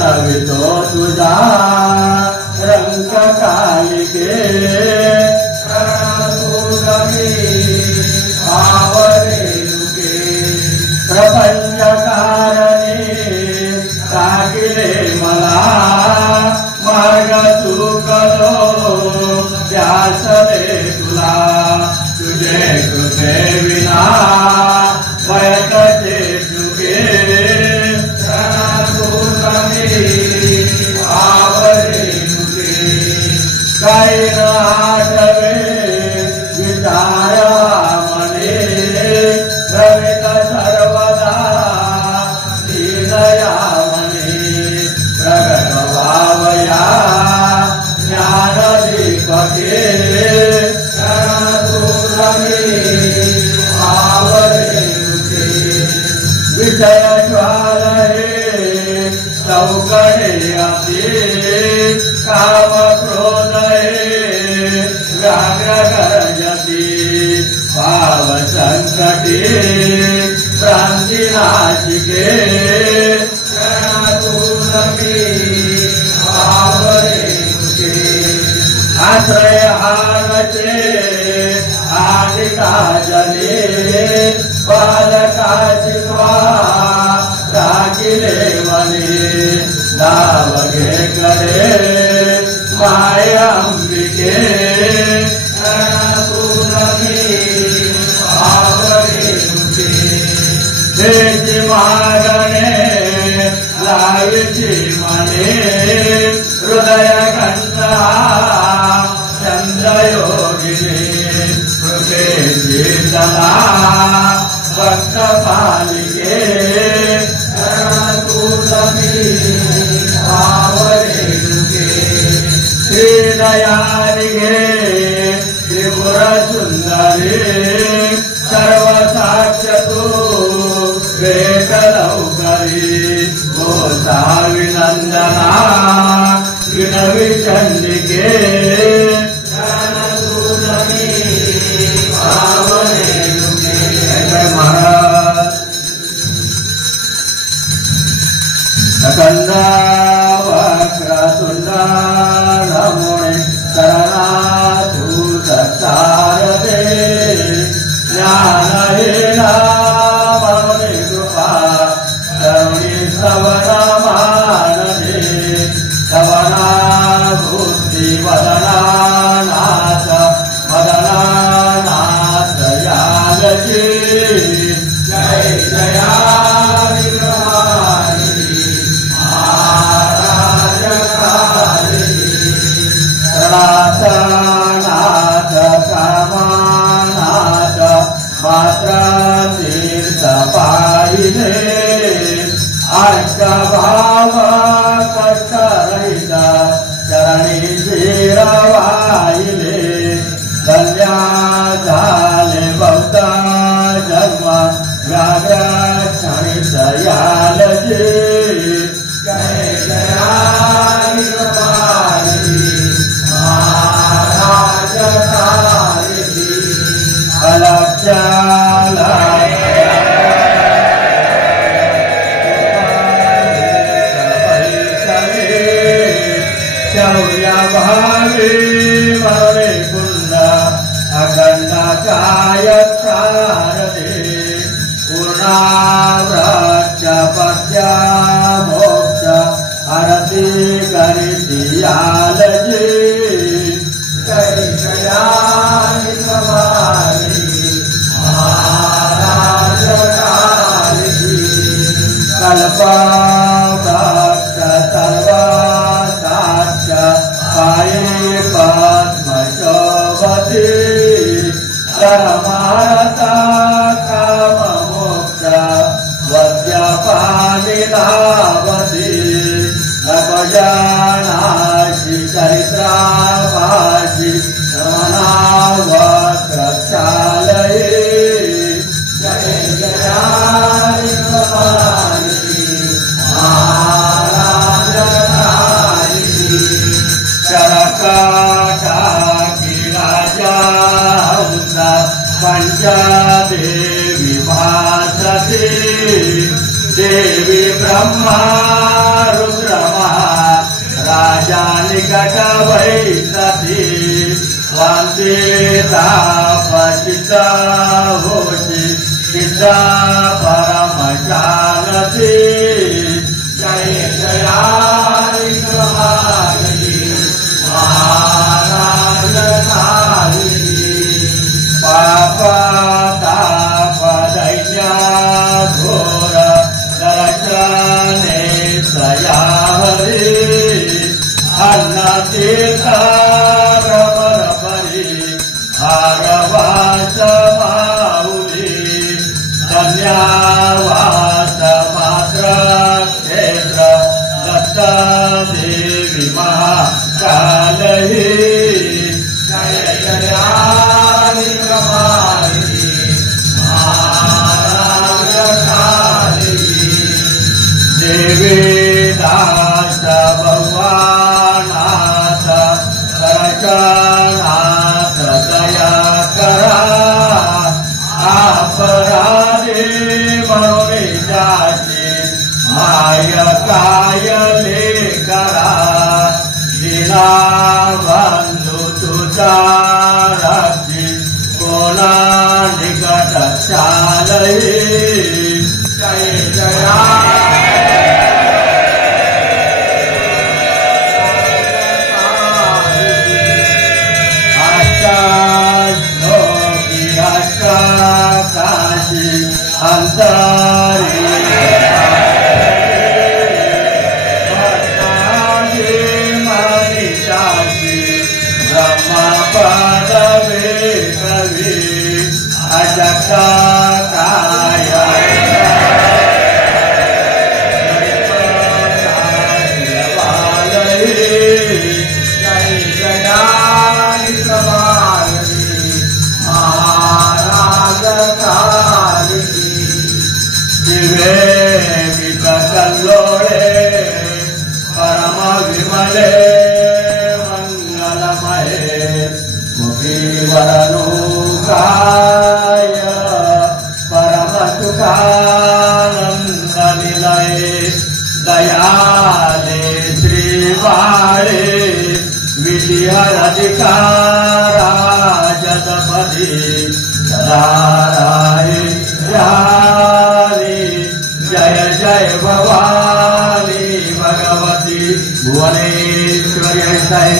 నవితో సుధా రంగకాయికే ప్రపంచకారణే సాగిలే మలా మార్గ సూకలో వ్యాసలే आणि काजले बालकाचे रागिले मने नाव घेतले माया పాలికే శ్రీదయానిగే త్రిపుర సుందరి సర్వసాక్షతు వేద कवना मान दे कवना बुद्धि वदा Radha Chanitayalaji देवी भारती देवी ब्रह्मा रुद्रमा राजा निकट वैसती वांते तापचिता होती पिता परम जानती जय जया दया हरे अन्ना तेरा काय आय काय करा అజకాయ విమలే మంగళమయే ముఖీ వర अधिकारा जगपदे सदाराय राणे जय जय भवानी भगवती भुवनेश्वरी साई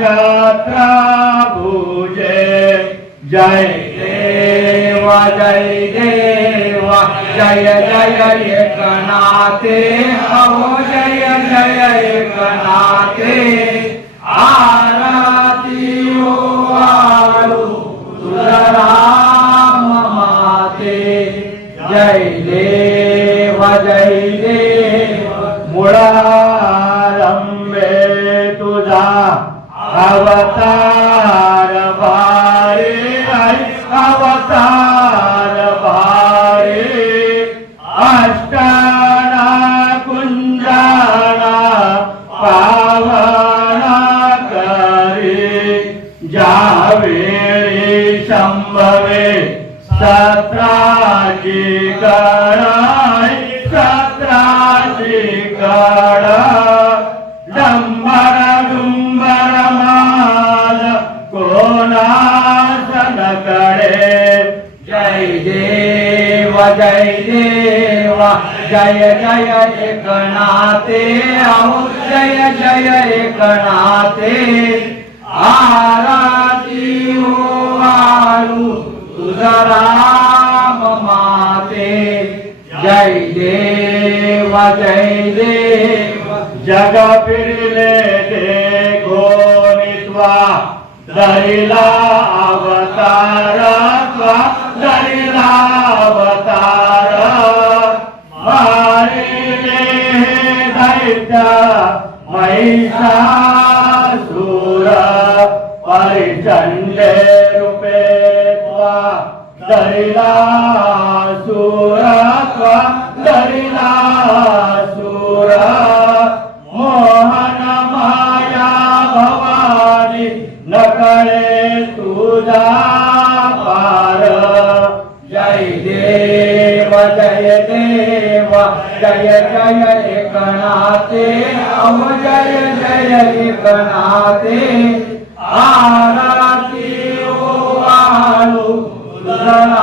छत्राभुजे जय देवा जय देवा जय जय कनाते। अहो जय जय कनाते। आरा देव जय देव जय जय एकनाथे अहो जय जय एकनाथे आरती वाळू तुझा राम माते जय देव जय देव जग फिरले ते गोनित्वा जय देवा जय जय एकनाथे अम जय जय एकनाथे आरती वाळू राम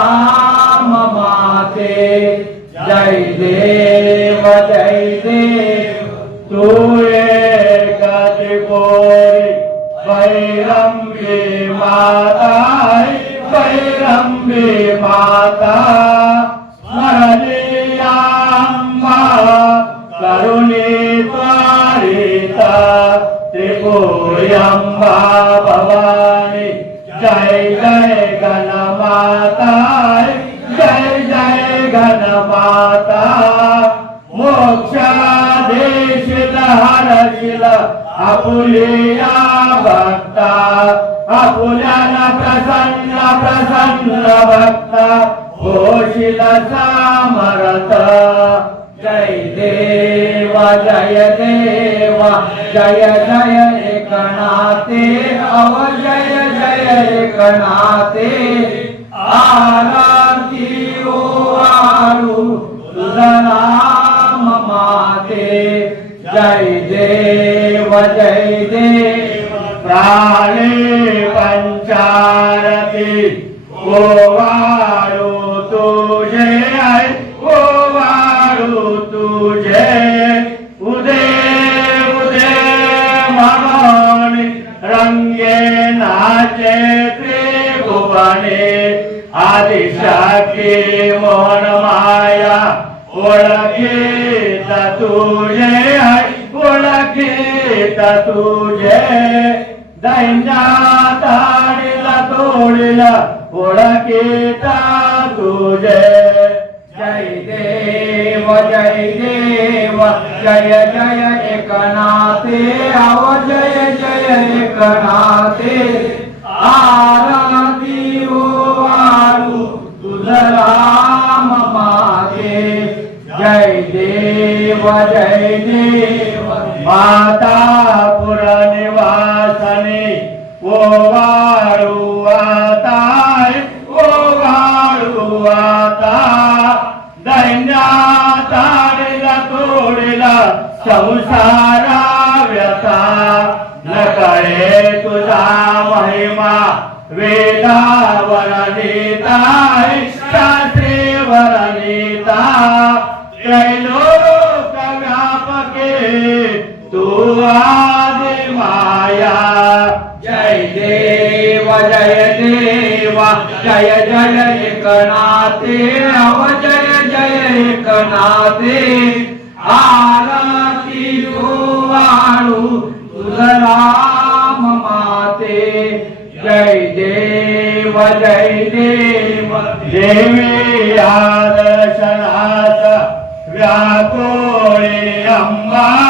जय घन गणमाता जय जय गणमाता। मोक्षादेश हरशिल आपुलिया भक्ता। आपुल्याला प्रसन्न प्रसन्न भक्ता होशील सामरत। जय देव। देवा जय देवा जय जय एकनाथे अव जय जय एकनाथे. आरती हो, ओ तुझा राम माते. जय देव जय देव प्राणे पंचा जय जय एकनाथे आव जय जय एकनाथे. आरती ओ हो तुझ राम माते जय देव जय देव माता नेता त्रैलोक व्यापके तू आदि माया जय देव जय देव जय जय एकनाथे अव जय जय एकनाथे आरती वाळू तुझ राम माते जय देव जय देव देवी आदर्शनाथ व्याकोळी अंबाय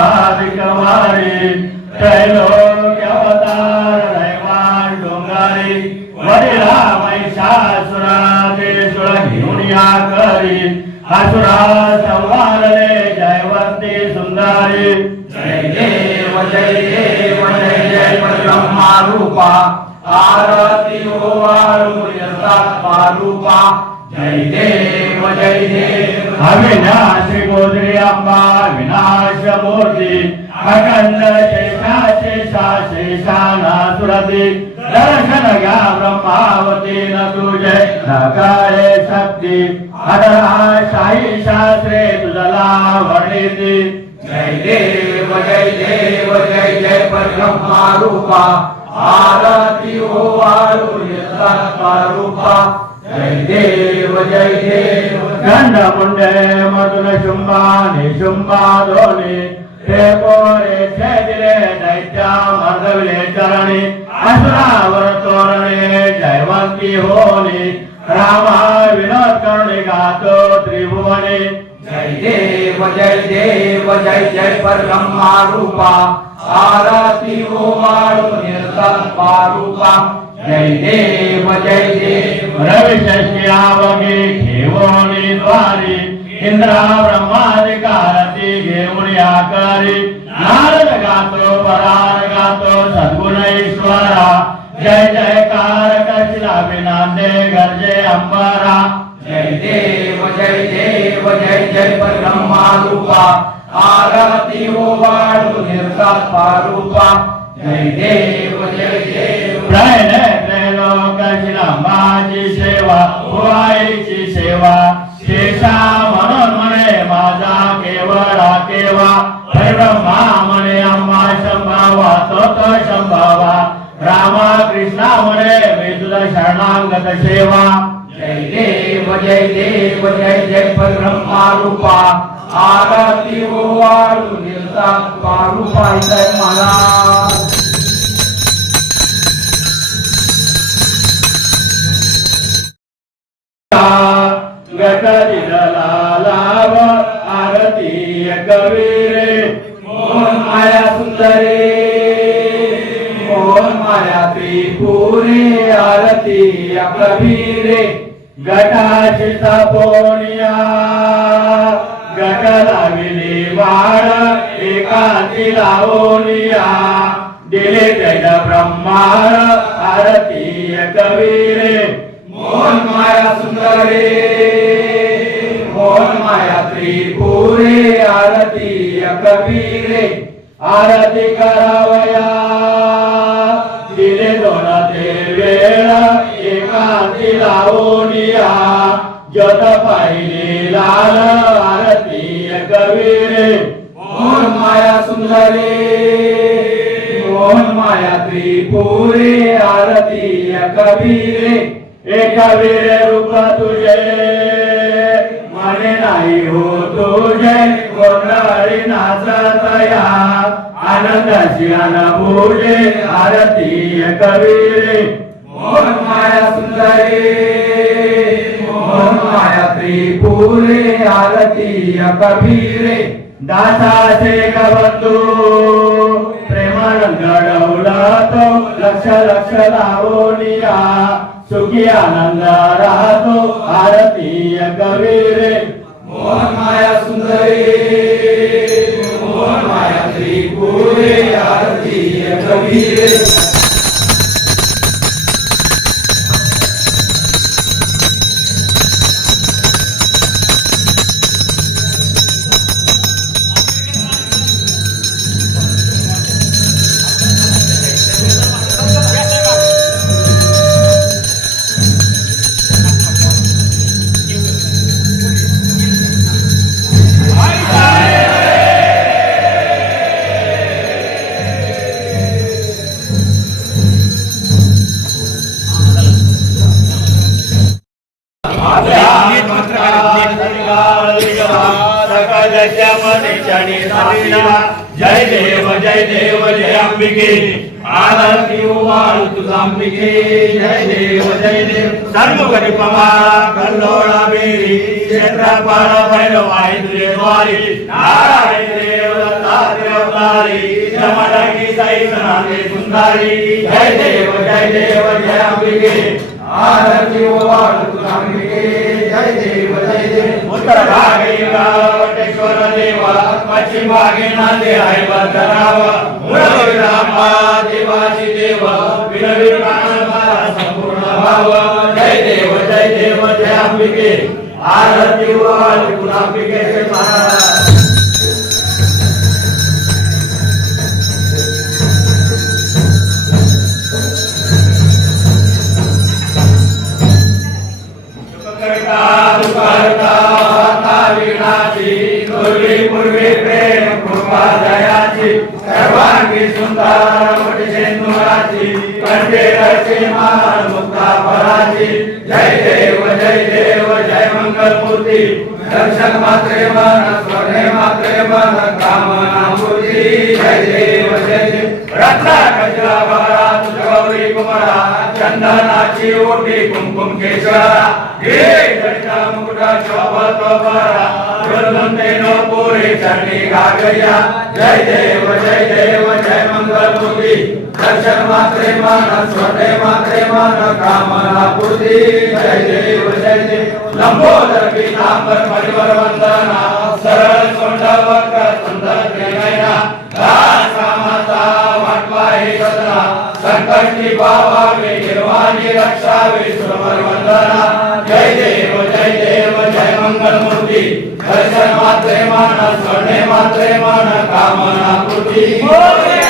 अंबाधिकवारी त्रैलोक्य त्रैलोक्यवतार दैवान डोंगारी वरिला महिषासुरा देशुळ घेऊन या करी असुरा संवारले जयवंती सुंदरी. जय देव जय देव जय जय ब्रह्मा रूपा आरती ओवाळू यथा रूपा जय देव जय देव अविनाशी गोदरी अंबा विनाश मूर्ती। अखंड शेषा शेषा शेषाना सुरती। दर्शन घ्या ब्रह्मावती न तुझे। नकाळे शक्ती। अदरा शाही शास्त्रे तुझला वर्णिती। जय देव जय देव जय जय ब्रह्मा रूपा। आरती हो यथा रूपा। जय देव जय देव गंड मुंडे मधुर मधुन शुंभा निशुंभा दोन्ही हे पोरे छेदिले दैत्या मर्दविले चरणे असुरावर तोरणे जयवंती होनी रामा विनोद करणे गातो त्रिभुवने जय देव जय देव जय जय ब्रह्मा रूपा आरती ओवाळू यथा रूपा जय देव जय देव। रविशस्ती आवगे घेवोनी द्वारी इंद्रा ब्रह्माधिकारती घेऊन आकारी। नारद गातो परार गातो सद्गुण ईश्वरा जय जयकार कशिला विनांदे गरजे अंबरा। जय देव जय देव जय जय ब्रह्मा रूपा। आरती ओवाळू यथा रूपा जय देव जय देव। प्रयने त्रैलोक सेवा भुवाईची सेवा. शेषा म्हणून म्हणे माझा केवळा केवा. ब्रह्मा म्हणे आम्हा शंभावा तोत शंभावा. रामा कृष्णा म्हणे मी तुझा शरणांगत सेवा. जय देव जय देव जय जय ब्रह्मा रूपा. आरती ओवाळू यथा रूपा जय महाराज. गटदिदलालाव आरती कवीरे मोहन माया सुंदरे. मोहन माया त्रिपुरे आरती गटाची तपोनिया गट लाविली वाड एकाची लावोनिया. दिले जय ब्रह्मार आरती कवीरे आरती करावया. दिले दोन ते वेळा एकाची लावोनिया जत पाहिली लाल आरती कवीरे मोहन माया सुंदरी मोहन माया त्रिपुरी आरती कवीरे एका वीर रूप तुझे मने नाही हो तुझे. आनंद आनंदाची अनभुजे आरती कवीरे मोहन माया सुंदरे मोहन माया त्रिपुरे आरती कबीरे। दासाचे कबंधू प्रेमानंद डौलातो लक्ष लक्ष लावोनिया। सुखी आनंद राहतो आरती कवीरे मोहन माया सुंदरी जय देव जय देव जय अंबिके आरती उमाल तुझांबिके जय देव जय देव सर्व परिपमा कल्लोळा मेरी क्षेत्रपाल भैरवाई तुझे द्वारी नारायण देव दत्ता देवतारी जमडकी साई सनाते सुंदरी जय देव जय देव जय अंबिके आरती उमाल तुझांबिके जय देव जय उत्तर भागे वटेश्वर देवा पश्चिम भागे नांदे आहे बदराव मूळ रामा देवाची देव विनवी संपूर्ण भाव जय देव जय देव जय अंबिके आरती वाल तुझा महाराज पूर्वी पूर्वी प्रेम कृपा दयाची सर्वांगी सुंदर वटशेंदुराची कंठे रचे मान मुक्ता पराची जय देव जय देव जय मंगल मूर्ती दर्शन मात्रे मन स्वर्णे मात्रे मन कामना मूर्ती जय देव जय देव. रत्ना कजरा भरा तुझ गौरी कुमारा चंदनाची ओटी कुंकुम केशरा हे गजरा मुकुटा शोभत बरा गुणवंते नो चरणी गागया जय देव जय देव जय मंगल मुली दर्शन मात्रे मन स्वर्णे मात्रे मन कामना पूर्ती. जय देव जय देव. लंबोदर पीतांबर परिवर वंदना. सरळ सोंड मन स्वर्णे मात्रे मन कामना कृती.